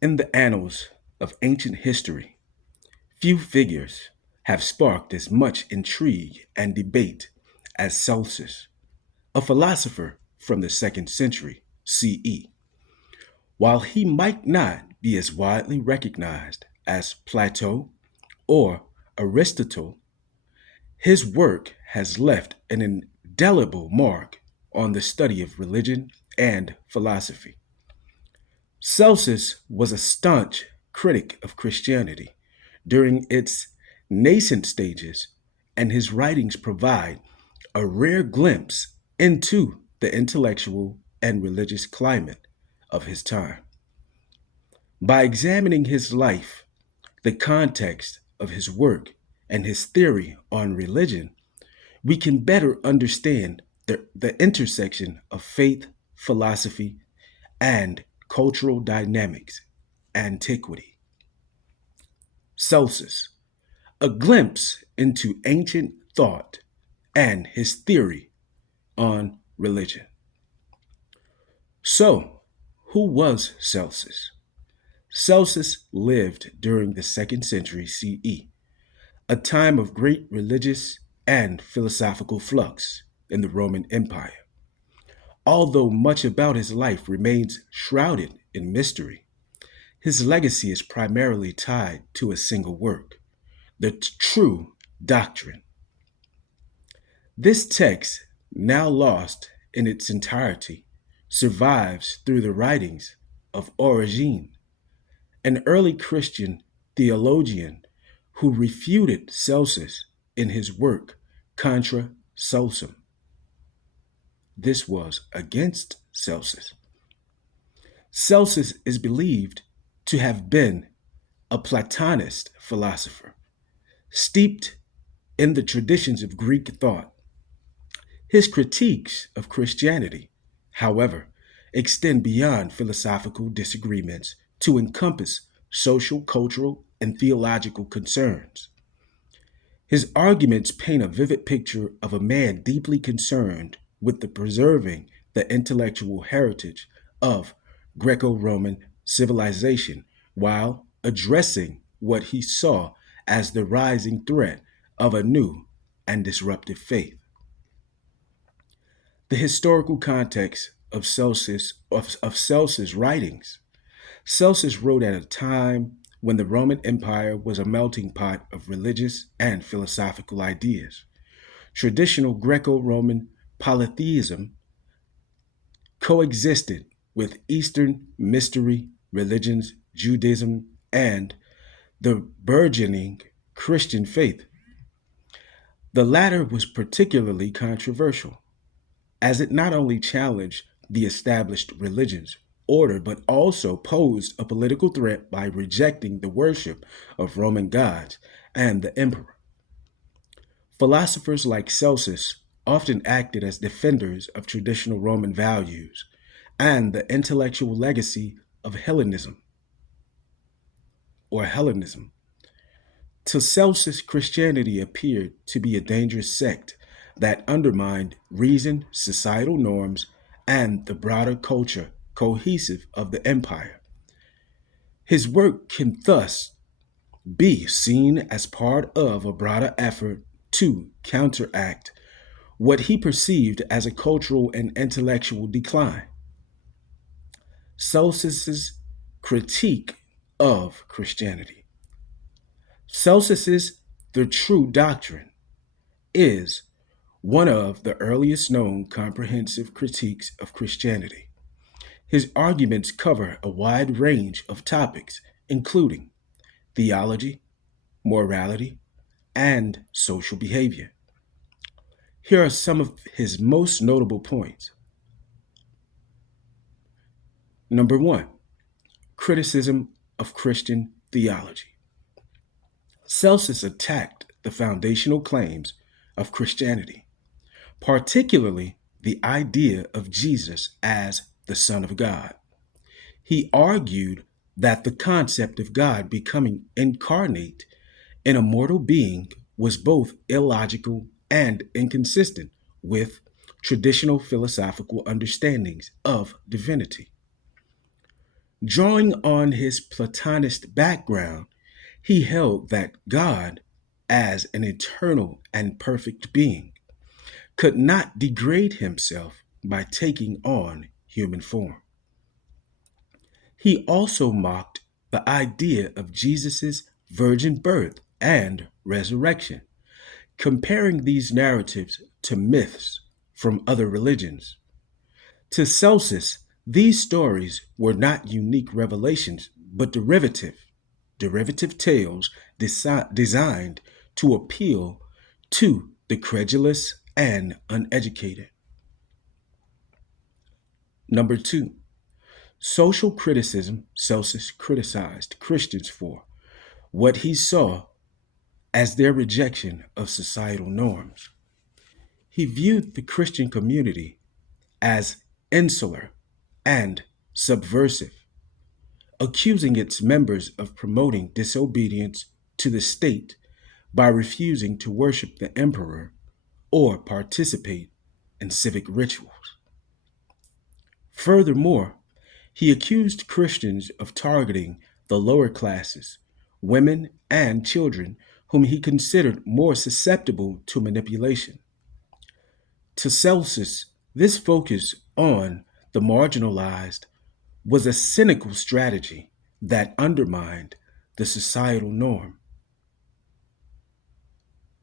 In the annals of ancient history, few figures have sparked as much intrigue and debate as Celsus, a philosopher from the 2nd century CE. While he might not be as widely recognized as Plato or Aristotle, his work has left an indelible mark on the study of religion and philosophy. Celsus was a staunch critic of Christianity during its nascent stages, and his writings provide a rare glimpse into the intellectual and religious climate of his time. By examining his life, the context of his work, and his theory on religion, we can better understand the intersection of faith, philosophy, and cultural dynamics, antiquity. Celsus, a glimpse into ancient thought and his theory on religion. So, who was Celsus? Celsus lived during the 2nd century CE, a time of great religious and philosophical flux in the Roman Empire. Although much about his life remains shrouded in mystery, his legacy is primarily tied to a single work, the True Doctrine. This text, now lost in its entirety, survives through the writings of Origen, an early Christian theologian who refuted Celsus in his work Contra Celsum. This was against Celsus. Celsus is believed to have been a Platonist philosopher, steeped in the traditions of Greek thought. His critiques of Christianity, however, extend beyond philosophical disagreements to encompass social, cultural, and theological concerns. His arguments paint a vivid picture of a man deeply concerned with the preserving the intellectual heritage of Greco Roman civilization while addressing what he saw as the rising threat of a new and disruptive faith. The historical context of Celsus' writings. Celsus wrote at a time when the Roman Empire was a melting pot of religious and philosophical ideas. Traditional Greco Roman polytheism coexisted with Eastern mystery religions, Judaism, and the burgeoning Christian faith. The latter was particularly controversial, as it not only challenged the established religions order, but also posed a political threat by rejecting the worship of Roman gods and the emperor. Philosophers like Celsus often acted as defenders of traditional Roman values and the intellectual legacy of Hellenism. To Celsus, Christianity appeared to be a dangerous sect that undermined reason, societal norms, and the broader culture cohesive of the empire. His work can thus be seen as part of a broader effort to counteract what he perceived as a cultural and intellectual decline. Celsus's critique of Christianity. Celsus's The True Doctrine is one of the earliest known comprehensive critiques of Christianity. His arguments cover a wide range of topics, including theology, morality, and social behavior. Here are some of his most notable points. Number one, criticism of Christian theology. Celsus attacked the foundational claims of Christianity, particularly the idea of Jesus as the Son of God. He argued that the concept of God becoming incarnate in a mortal being was both illogical and inconsistent with traditional philosophical understandings of divinity. Drawing on his Platonist background, he held that God, as an eternal and perfect being, could not degrade himself by taking on human form. He also mocked the idea of Jesus' virgin birth and resurrection, comparing these narratives to myths from other religions. To Celsus, these stories were not unique revelations, but derivative tales designed to appeal to the credulous and uneducated. Number two, social criticism. Celsus criticized Christians for what he saw as their rejection of societal norms. He viewed the Christian community as insular and subversive, accusing its members of promoting disobedience to the state by refusing to worship the emperor or participate in civic rituals. Furthermore, he accused Christians of targeting the lower classes, women, and children whom he considered more susceptible to manipulation. To Celsus, this focus on the marginalized was a cynical strategy that undermined the societal norm.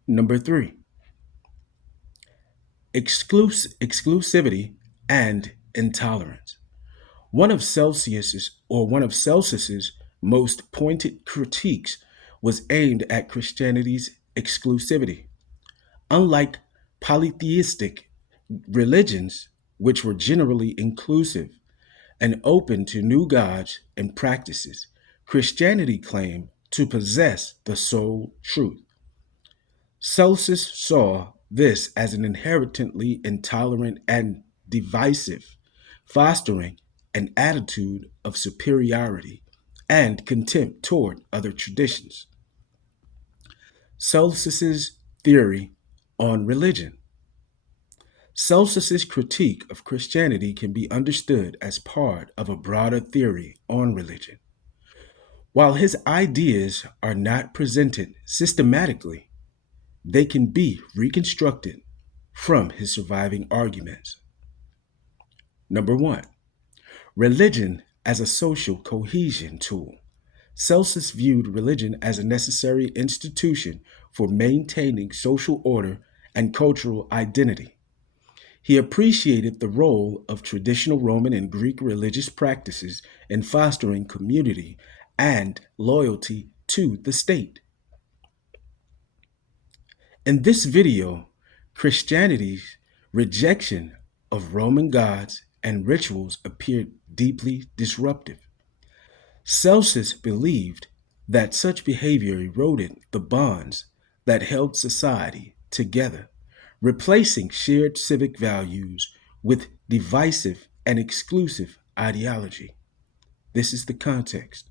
Number three, exclusivity and intolerance. One of Celsus's most pointed critiques was aimed at Christianity's exclusivity. Unlike polytheistic religions, which were generally inclusive and open to new gods and practices, Christianity claimed to possess the sole truth. Celsus saw this as an inherently intolerant and divisive, fostering an attitude of superiority and contempt toward other traditions. Celsus's theory on religion. Celsus's critique of Christianity can be understood as part of a broader theory on religion. While his ideas are not presented systematically, they can be reconstructed from his surviving arguments. Number one, religion as a social cohesion tool. Celsus viewed religion as a necessary institution for maintaining social order and cultural identity. He appreciated the role of traditional Roman and Greek religious practices in fostering community and loyalty to the state. In this video, Christianity's rejection of Roman gods and rituals appeared deeply disruptive. Celsus believed that such behavior eroded the bonds that held society together, replacing shared civic values with divisive and exclusive ideology. This is the context.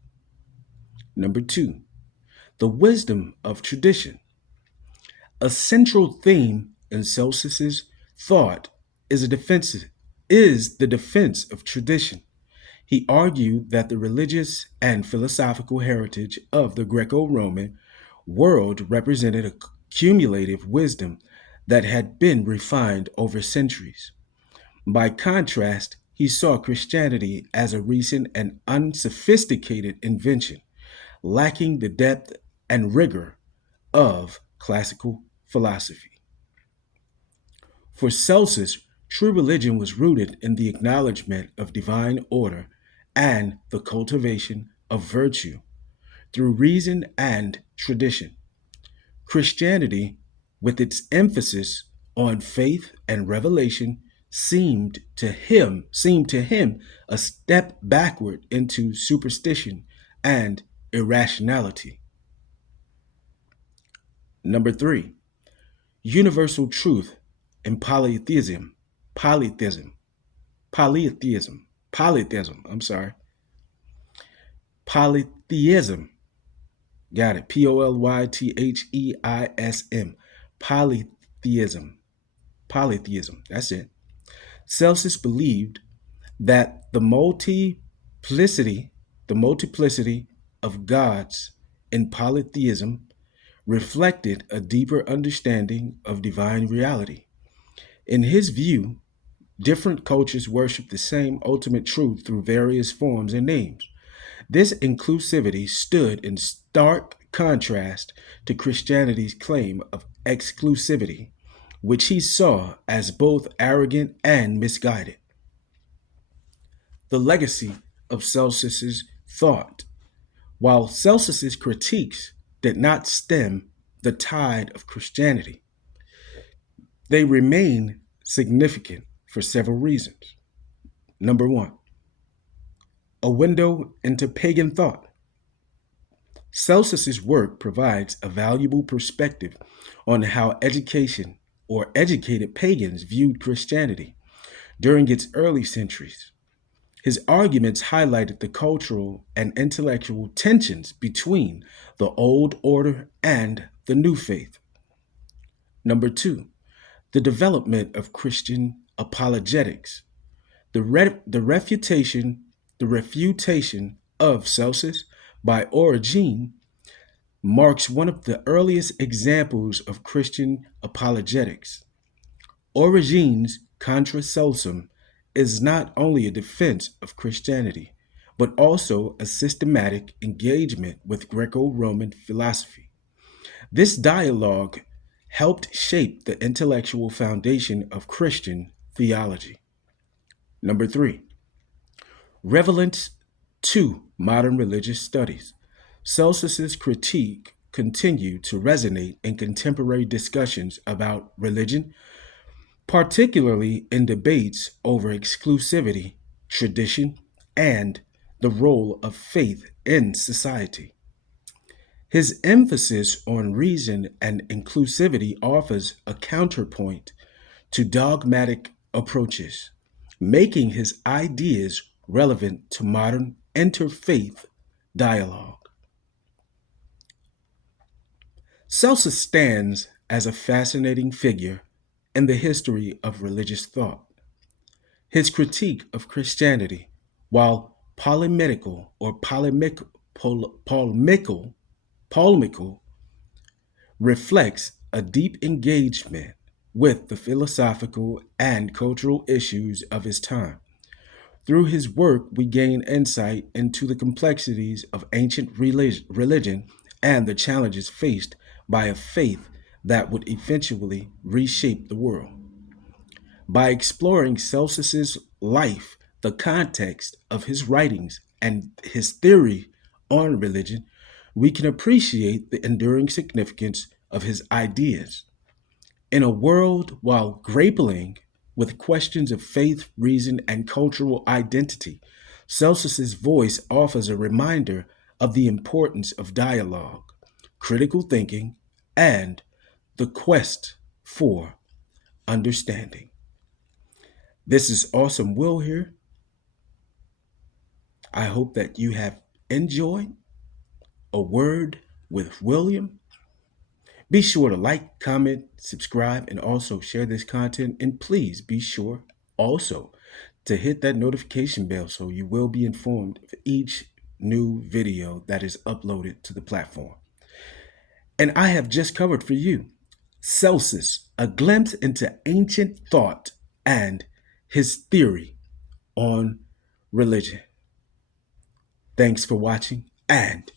Number two, the wisdom of tradition. A central theme in Celsus's thought is the defense of tradition. He argued that the religious and philosophical heritage of the Greco-Roman world represented a cumulative wisdom that had been refined over centuries. By contrast, he saw Christianity as a recent and unsophisticated invention, lacking the depth and rigor of classical philosophy. For Celsus, true religion was rooted in the acknowledgement of divine order and the cultivation of virtue through reason and tradition. Christianity, with its emphasis on faith and revelation, seemed to him a step backward into superstition and irrationality. Number three, universal truth and polytheism, polytheism, I'm sorry, polytheism, got it, Polytheism, polytheism, polytheism, that's it. Celsus believed that the multiplicity the multiplicity of gods in polytheism reflected a deeper understanding of divine reality. In his view, different cultures worship the same ultimate truth through various forms and names. This inclusivity stood in stark contrast to Christianity's claim of exclusivity, which he saw as both arrogant and misguided. The legacy of Celsus's thought. While Celsus's critiques did not stem the tide of Christianity, they remain significant for several reasons. Number one, a window into pagan thought. Celsus's work provides a valuable perspective on how education or educated pagans viewed Christianity during its early centuries. His arguments highlighted the cultural and intellectual tensions between the old order and the new faith. Number two, the development of Christian apologetics. The refutation of Celsus by Origen marks one of the earliest examples of Christian apologetics. Origen's Contra Celsum is not only a defense of Christianity, but also a systematic engagement with Greco Roman philosophy. This dialogue helped shape the intellectual foundation of Christian theology. Number three, relevance to modern religious studies. Celsus's critique continued to resonate in contemporary discussions about religion, particularly in debates over exclusivity, tradition, and the role of faith in society. His emphasis on reason and inclusivity offers a counterpoint to dogmatic approaches, making his ideas relevant to modern interfaith dialogue. Celsus stands as a fascinating figure in the history of religious thought. His critique of Christianity, while polemical, reflects a deep engagement with the philosophical and cultural issues of his time. Through his work, we gain insight into the complexities of ancient religion and the challenges faced by a faith that would eventually reshape the world. By exploring Celsus's life, the context of his writings, and his theory on religion, we can appreciate the enduring significance of his ideas. In a world while grappling with questions of faith, reason, and cultural identity, Celsus's voice offers a reminder of the importance of dialogue, critical thinking, and the quest for understanding. This is Awesome Will here. I hope that you have enjoyed A Word with William. Be sure to like, comment, subscribe, and also share this content. And please be sure also to hit that notification bell so you will be informed of each new video that is uploaded to the platform. And I have just covered for you Celsus, a glimpse into ancient thought and his theory on religion. Thanks for watching and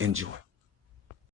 enjoy.